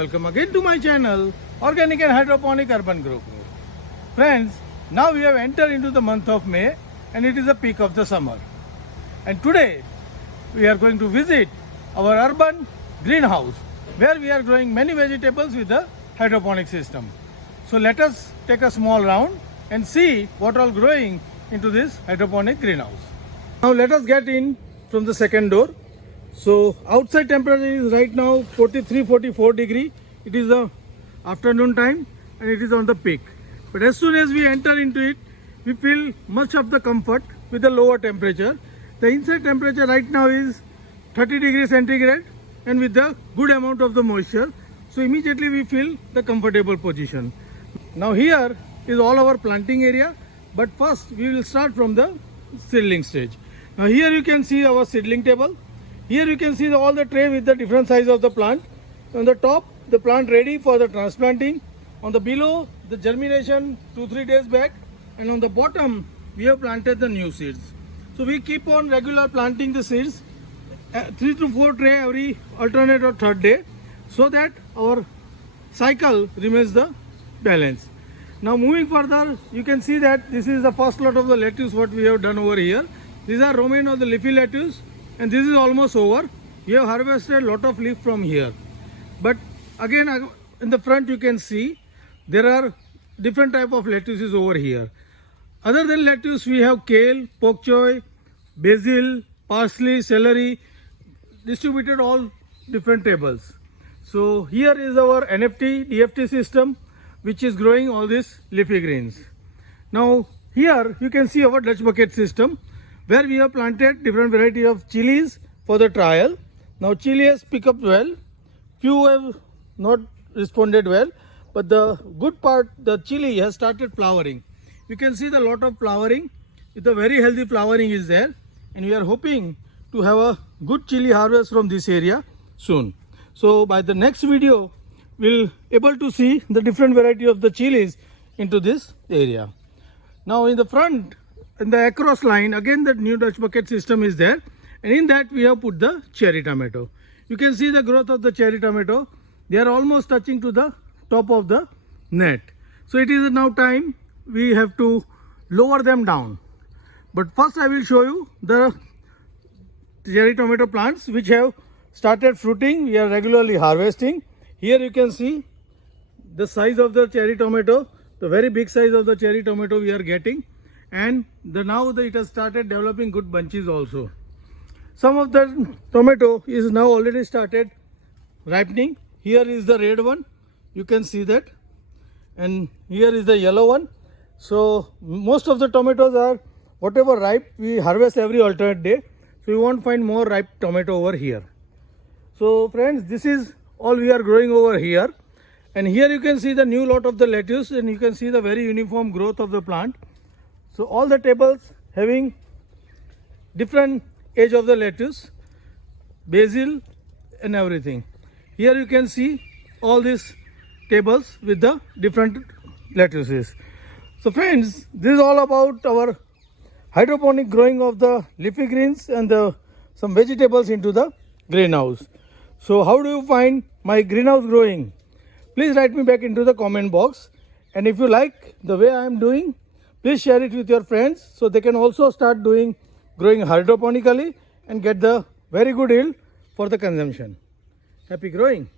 welcome again to my channel Organic and Hydroponic Urban Grow. Friends, now we have entered into the month of May and it is the peak of the summer. And today we are going to visit our urban greenhouse where we are growing many vegetables with the hydroponic system. So let us take a small round and see what all growing into this hydroponic greenhouse. Now let us get in from the second door. So outside temperature is right now 43-44 degree. It is the afternoon time and it is on the peak. But as soon as we enter into it, we feel much of the comfort with the lower temperature. The inside temperature right now is 30 degrees centigrade and with the good amount of the moisture. So immediately we feel the comfortable position. Now here is all our planting area. But first we will start from the seedling stage. Now here you can see our seedling table. Here you can see all the tray with the different size of the plant. On the top, the plant ready for the transplanting. On the below, the germination 2-3 days back. And on the bottom, we have planted the new seeds. So we keep on regular planting the seeds, 3 to 4 tray every alternate or third day, so that our cycle remains the balance. Now moving further, you can see that this is the first lot of the lettuce what we have done over here. These are romaine or the leafy lettuce. And this is almost over. We have harvested a lot of leaf from here. But again, in the front you can see there are different type of lettuces over here. Other than lettuce, we have kale, pok choy, basil, parsley, celery, distributed all different tables. So here is our NFT, DFT system, which is growing all these leafy greens. Now here you can see our Dutch bucket system, where we have planted different variety of chilies for the trial. Now chili has picked up well. Few have not responded well, but the good part, the chili has started flowering. You can see the lot of flowering. It's a very healthy flowering is there, and we are hoping to have a good chili harvest from this area soon. So by the next video, we'll able to see the different variety of the chilies into this area. Now in the front, in the across line, again the new Dutch bucket system is there, and in that we have put the cherry tomato. You can see the growth of the cherry tomato. They are almost touching to the top of the net. So it is now time we have to lower them down. But first I will show you the cherry tomato plants which have started fruiting. We are regularly harvesting. Here you can see the size of the cherry tomato, the very big size of the cherry tomato we are getting. And now it has started developing good bunches also. Some of the tomato is now already started ripening. Here is the red one, you can see that, and here is the yellow one. So most of the tomatoes are whatever ripe, we harvest every alternate day, so you won't find more ripe tomato over here. So friends, this is all we are growing over here, and here you can see the new lot of the lettuce, and you can see the very uniform growth of the plant. So all the tables having different age of the lettuce, basil and everything. Here you can see all these tables with the different lettuces. So friends, this is all about our hydroponic growing of the leafy greens and some vegetables into the greenhouse. So how do you find my greenhouse growing? Please write me back into the comment box. And if you like the way I am doing, please share it with your friends so they can also start growing hydroponically and get the very good yield for the consumption. Happy growing!